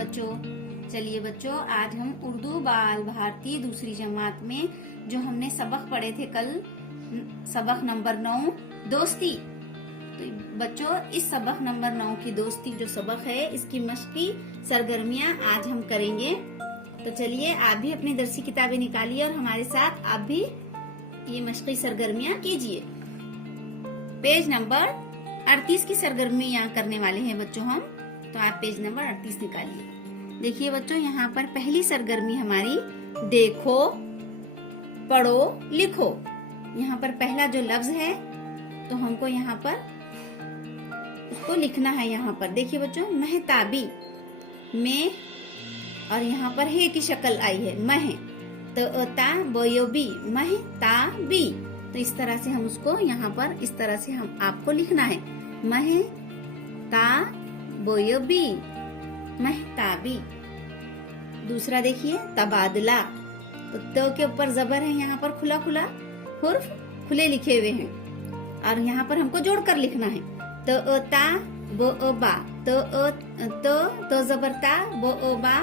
बच्चों। चलिए बच्चों, आज हम उर्दू बाल भारती दूसरी जमात में जो हमने सबक पढ़े थे कल, सबक नंबर 9 दोस्ती। तो बच्चों, इस सबक नंबर 9 की दोस्ती जो सबक है, इसकी मश्की सरगर्मियां आज हम करेंगे। तो चलिए आप भी अपनी दरसी किताबें निकालिए और हमारे साथ आप भी ये मश्की सरगर्मियां कीजिए। पेज नंबर 38 की सरगर्मियां करने वाले हैं बच्चों हम। तो आप पेज नंबर 38 निकालिए। देखिए बच्चों, यहाँ पर पहली सरगर्मी हमारी देखो, पढ़ो, लिखो। यहाँ पर पहला जो लफ्ज है तो हमको यहाँ पर उसको लिखना है। यहाँ पर देखिए बच्चों, महताबी में, और यहाँ पर हे की शक्ल आई है मह, तो ता बोयोबी, महताबी। तो इस तरह से हम उसको यहाँ पर इस तरह से हम आपको लिखना है, मह ता बोयोबी, महताबी। दूसरा देखिए तबादला, तो के ऊपर जबर है, यहाँ पर खुला खुला हुर्फ खुले लिखे हुए हैं और यहाँ पर हमको जोड़कर लिखना है। तो ता बो बा, तो जबर ता बो बा,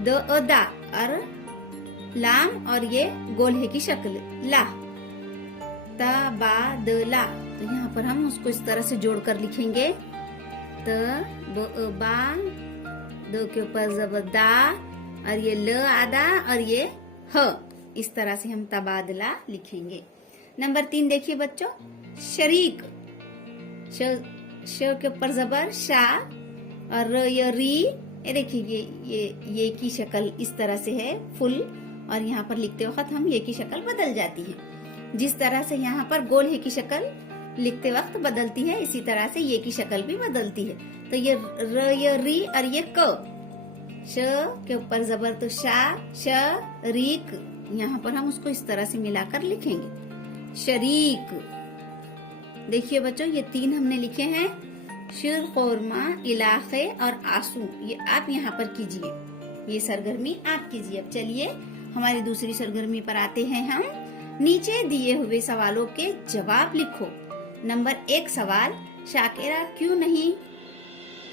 दो दा और लाम और ये गोल है की शक्ल ला, तबादला। तो यहाँ पर हम उसको इस तरह से जोड़कर लिखेंगे। त ब बा, दो के ऊपर जबरदा और ये ल आदा और ये ह, इस तरह से हम तबादला लिखेंगे। नंबर 3 देखिए बच्चों, शरीक, श के ऊपर जबर शा और ये री। ये देखिए ये की शक्ल इस तरह से है फुल, और यहाँ पर लिखते वक्त हम ये की शक्ल बदल जाती है। जिस तरह से यहाँ पर गोल है की शक्ल लिखते वक्त बदलती है, इसी तरह से ये की शक्ल भी बदलती है। तो ये र, ये री और ये क, श के ऊपर जबर तो शा, श रीक। यहाँ पर हम उसको इस तरह से मिलाकर लिखेंगे, शरीक। देखिए बच्चों, ये 3 हमने लिखे हैं, शिर, खोरमा, इलाके और आंसू। ये आप यहाँ पर कीजिए, ये सरगर्मी आप कीजिए। अब चलिए हमारी दूसरी सरगर्मी पर आते हैं हम। नीचे दिए हुए सवालों के जवाब लिखो। नंबर 1 सवाल, शाकिरा क्यों नहीं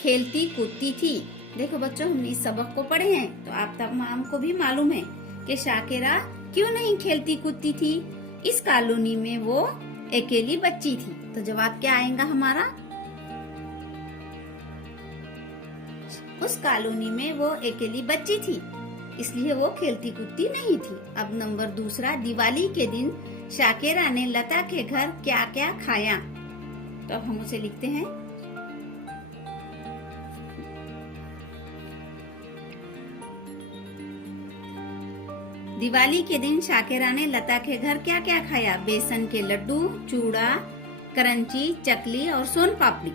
खेलती कूदती थी? देखो बच्चों, हमने इस सबक को पढ़े हैं तो आप तमाम को भी मालूम है कि शाकिरा क्यों नहीं खेलती कूदती थी। इस कॉलोनी में वो अकेली बच्ची थी। तो जवाब क्या आएगा हमारा? उस कॉलोनी में वो अकेली बच्ची थी, इसलिए वो खेलती कूदती नहीं थी। अब नंबर 2, दिवाली के दिन शाकिरा ने लता के घर क्या क्या खाया? तो अब हम उसे लिखते हैं। दिवाली के दिन शाकिरा ने लता के घर क्या क्या खाया? बेसन के लड्डू, चूड़ा, करंची, चकली और सोन पापड़ी।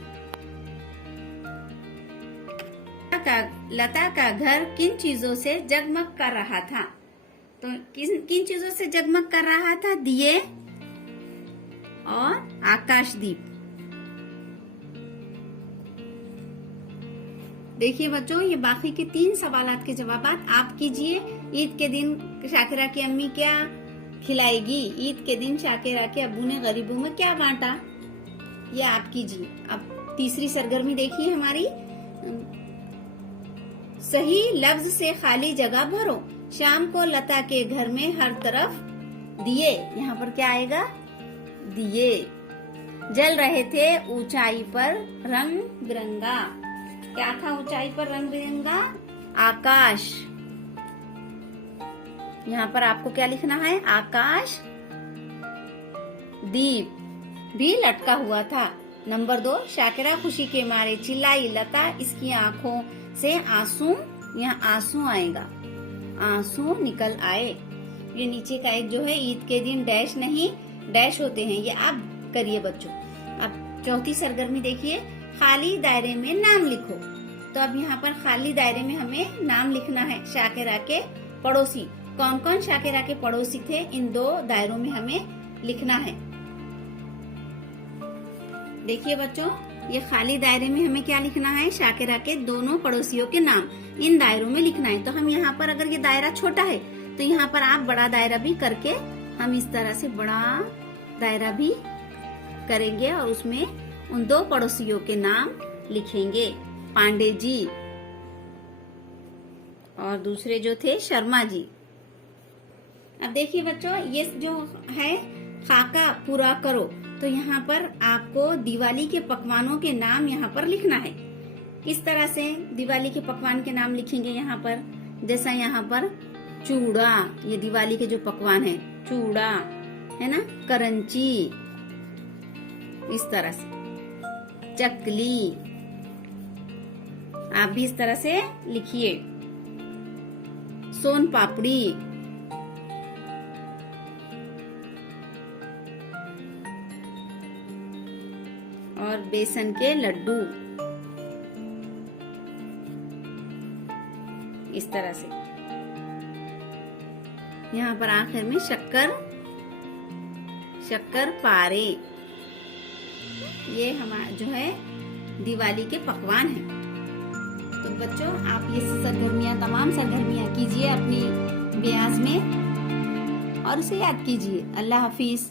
लता का घर किन चीजों से जगमग कर रहा था? तो किन चीजों से जगमग कर रहा था? दिए और आकाशदीप। देखिए बच्चों, ये बाकी के 3 सवालात के जवाब आप कीजिए। ईद के दिन शाकिरा की अम्मी क्या खिलाएगी? ईद के दिन शाकिरा के अब्बू ने गरीबों में क्या बांटा? ये आप कीजिए। अब तीसरी सरगर्मी देखिए हमारी, सही लफ्ज से खाली जगह भरो। शाम को लता के घर में हर तरफ दिए। यहाँ पर क्या आएगा? दिए जल रहे थे ऊंचाई पर रंग बिरंगा। क्या था ऊंचाई पर रंग बिरंगा? आकाश। यहाँ पर आपको क्या लिखना है? आकाश दीप भी लटका हुआ था। नंबर 2, शाकिरा खुशी के मारे चिल्लाई लता, इसकी आंखों से आंसू, यहाँ आंसू आएगा, आंसू निकल आए। ये नीचे का एक जो है, ईद के दिन डैश नहीं डैश होते हैं, ये आप करिए बच्चों। अब चौथी सरगर्मी देखिए, खाली दायरे में नाम लिखो। तो अब यहाँ पर खाली दायरे में हमें नाम लिखना है शाकिरा के पड़ोसी। कौन कौन शाकिरा के पड़ोसी थे, इन 2 दायरों में हमें लिखना है। देखिए बच्चों, ये खाली दायरे में हमें क्या लिखना है? शाकिरा के दोनों पड़ोसियों के नाम इन दायरों में लिखना है। तो हम यहाँ पर, अगर ये दायरा छोटा है तो यहाँ पर आप बड़ा दायरा भी करके, हम इस तरह से बड़ा दायरा भी करेंगे और उसमें उन 2 पड़ोसियों के नाम लिखेंगे। पांडे जी, और दूसरे जो थे शर्मा जी। अब देखिए बच्चों, ये जो है खाका पूरा करो, तो यहाँ पर आपको दिवाली के पकवानों के नाम यहाँ पर लिखना है। किस तरह से दिवाली के पकवान के नाम लिखेंगे यहाँ पर? जैसा यहाँ पर चूड़ा, ये दिवाली के जो पकवान है, चूड़ा है ना, करंची, इस तरह से चकली, आप भी इस तरह से लिखिए। सोन पापड़ी, और बेसन के लड्डू, इस तरह से। यहाँ पर आखिर में शक्कर पारे, ये हमारा जो है दिवाली के पकवान है। तो बच्चों, आप ये तमाम सरगर्मियां कीजिए अपनी अभ्यास में और उसे याद कीजिए। अल्लाह हाफिज।